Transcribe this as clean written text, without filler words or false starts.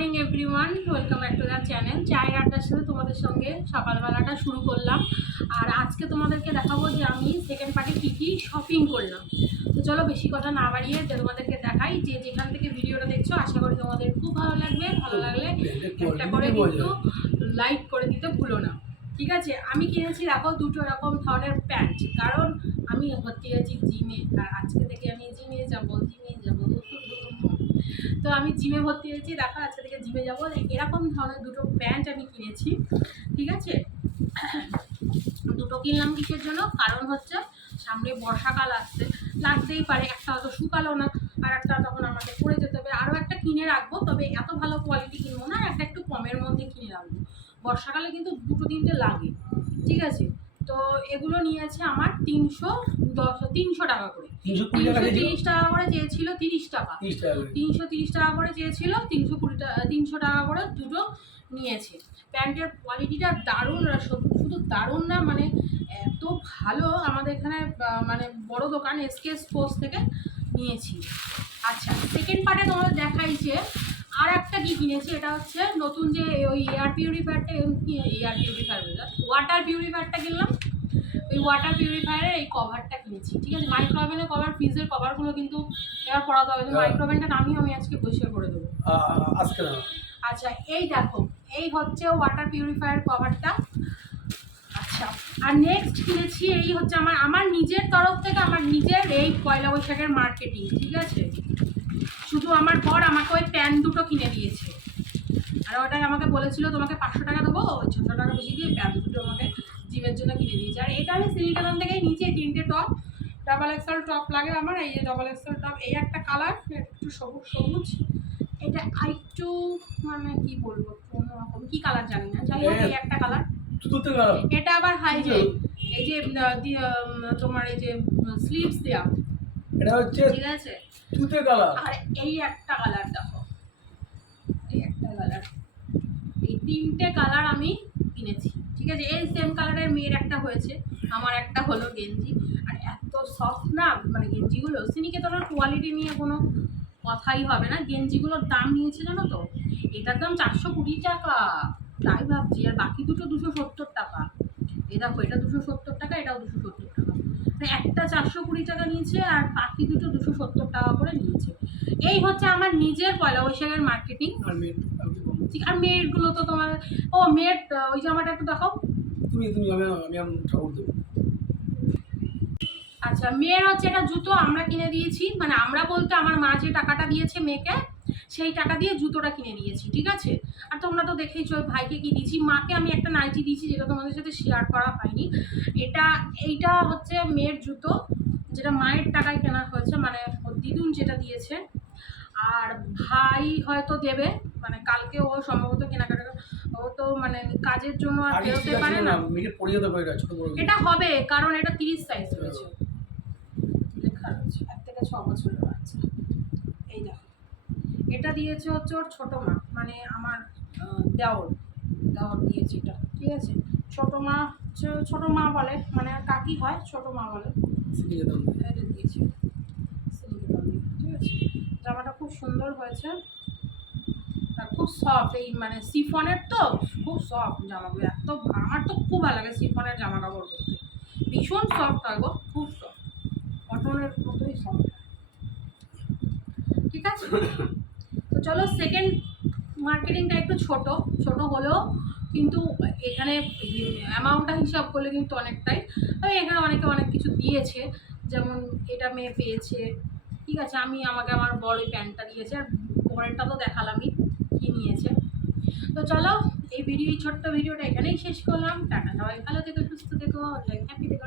Morning everyone, welcome back to the channel. চায়ের আড্ডার সাথে তোমাদের সঙ্গে সকালবেলাটা শুরু করলাম। আর আজকে তোমাদেরকে দেখাবো যে আমি সেকেন্ড পার্টে কী কী শপিং করলাম। তো চলো বেশি কথা না বাড়িয়ে তোমাদেরকে দেখাই। যে যেখান থেকে ভিডিওটা দেখছো আশা করি তোমাদের খুব ভালো লাগবে। ভালো লাগলে একটা করে কিন্তু লাইক করে দিতে ভুলো না, ঠিক আছে? আমি কিনেছি দেখো দুটো রকম ধরনের প্যান্ট, কারণ আমি ভর্তি আছি জিমে। আর আজকে থেকে আমি জিমে যাবো। তো আমি জিমে ভর্তি হয়েছি, দেখো আজকে থেকে জিমে যাবো। এরকম ধরনের দুটো প্যান্ট আমি কিনেছি, ঠিক আছে? দুটো কিনলাম কিসের জন্য? কারণ হচ্ছে সামনে বর্ষাকাল আসছে, লাগতেই পারে। একটা হয়তো শুকালো না, আর একটা তখন আমাকে পরে যেতে হবে। আরও একটা কিনে রাখবো, তবে এত ভালো কোয়ালিটি কিনবো না, একটা একটু কমের মধ্যে কিনে রাখবো। বর্ষাকালে কিন্তু দুটো তিনটে লাগে, ঠিক আছে? তো এগুলো নিয়েছে আমার 300 টাকা করে। 330 টাকা করে চেয়েছিল, 30 টাকা 330 টাকা করে চেয়েছিল, 300 টাকা করে দুটো নিয়েছে। প্যান্টের কোয়ালিটিটা দারুণ, শুধু দারুণ না, মানে এত ভালো। আমাদের এখানে মানে বড় দোকান এসকে স্পোর্টস থেকে নিয়েছি। আচ্ছা, সেকেন্ড পার্টে তোমাদের দেখাই যে আর একটা কি কিনেছি। এটা হচ্ছে নতুন যে ওই ওয়াটার পিউরিফায়ারটা কিনলাম। ওই ওয়াটার পিউরিফায়ারের এই কভারটা কিনেছি, ঠিক আছে? মাইক্রোওভেনের কভার, ফ্রিজের কভারগুলো কিন্তু এবার পড়াতে হবে। মাইক্রোওভেনটা নামিয়ে আমি আজকে পরিষ্কার করে দেবো আজকে। আচ্ছা, এই দেখো, এই হচ্ছে ওয়াটার পিউরিফায়ার কভারটা। আচ্ছা, আর নেক্সট কিনেছি এই হচ্ছে আমার নিজের তরফ থেকে, আমার নিজের এই পয়লা বৈশাখের মার্কেটিং, ঠিক আছে? শুধু আমার বর আমাকে ওই প্যান্ট দুটো কিনে দিয়েছে, আর ওটাই আমাকে বলেছিল তোমাকে 500 টাকা দেবো, ওই 600 টাকা বেশি দিয়ে প্যান্ট দুটো আমাকে জিমের জন্য কিনে দিয়েছে। আর এটা আমি সিনিকেতন থেকেই নিচে 3টে টপ, ডাবল এক্সেল টপ লাগে আমার। এই যে ডাবল এক্সেল টপ, এই একটা কালার একটু সবুজ সবুজ, এটা আরেকটু মানে কি বলবো, অন্যরকম কি কালার জানি না, যাই হোক এই একটা কালার। এটা আবার হাই যে এই যে তোমার এই যে স্লিভস দেয়া, এটা হচ্ছে ঠিক আছে তুতে কালার। আর এই একটা কালার দেখো, এই একটা কালার, এই 3টে কালার আমি কিনেছি, ঠিক আছে? এই সেম কালারের মেয়ের একটা হয়েছে, আমার একটা হলো গেঞ্জি। আর এত সফট না মানে গেঞ্জিগুলো, সিনিকেতনের কোয়ালিটি নিয়ে কোনো কথাই হবে না। গেঞ্জিগুলোর দাম নিয়েছে জানো তো, এটার দাম 420 টাকা, তাই ভাবছি। আর বাকি দুটো 270 টাকা। এই দেখো, এটা 270 টাকা, এটাও 270 টাকা। একটা 420 টাকা নিয়েছে, আর বাকি দুটো 270 টাকা করে নিয়েছে। এই হচ্ছে আমার নিজের পয়লা বৈশাখের মার্কেটিং। আর মেয়েরগুলো তো তোমার, ও মেয়ের ওই জামাটা একটু দেখাও তুমি। আমি ঠাকুর দেবো। আচ্ছা, মেয়ের হচ্ছে এটা জুতো আমরা কিনে দিয়েছি, মানে আমরা বলতে আমার মা যে টাকাটা দিয়েছে মেয়েকে, সেই টাকা দিয়ে জুতোটা কিনে দিয়েছি, ঠিক আছে? আর তোমরা তো দেখেইছো ভাইকে কি দিয়েছি, মাকে আমি একটা নাইটি দিয়েছি, যেটা তোমাদের সাথে শেয়ার করা হয়নি। এইটা হচ্ছে মেয়ের জুতো, যেটা মায়ের টাকায় কেনা হয়েছে, মানে দিদুন যেটা দিয়েছে। আর ভাই হয়তো দেবে, মানে কালকে ও সম্ভবত কেনাকাটা, ও তো মানে কাজের জন্য আর বেরোতে পারে না। এটা হবে, কারণ এটা 30 সাইজ রয়েছে, লেখা রয়েছে 1 থেকে 6 বছরের বাচ্চা। এই দেখো, এটা দিয়েছে হচ্ছে ওর ছোটো মা, মানে আমার দেওর দিয়েছে এটা, ঠিক আছে? ছোটো মা বলে, মানে কাকি হয়, ছোটো মা বলে। এটা দিয়েছে, ঠিক আছে? জামাটা খুব সুন্দর হয়েছে, আর খুব সফট। এই মানে সিফনের তো খুব সফট জামাগুলো, এত আমার তো খুব ভালো লাগে সিফনের জামা কাপড় পরতে, ভীষণ সফট হয় গো, খুব সফট, কটনের মতোই সফট, ঠিক আছে? তো চলো, সেকেন্ড মার্কেটিংটা একটু ছোট হলেও কিন্তু এখানে অ্যামাউন্টটা হিসাব করলে কিন্তু অনেকটাই। তবে এখানে অনেকে অনেক কিছু দিয়েছে, যেমন এটা মেয়ে পেয়েছে, ঠিক আছে? আমাকে আমার বড় প্যান্টটা দিয়েছে, আর পরেরটা তো দেখালামই কি নিয়েছে। তো চলো, এই ছোট্ট ভিডিওটা এখানেই শেষ করলাম। টাটা, সবাই ভালো থেকো, সুস্থ থেকো, হ্যাপি থেকো।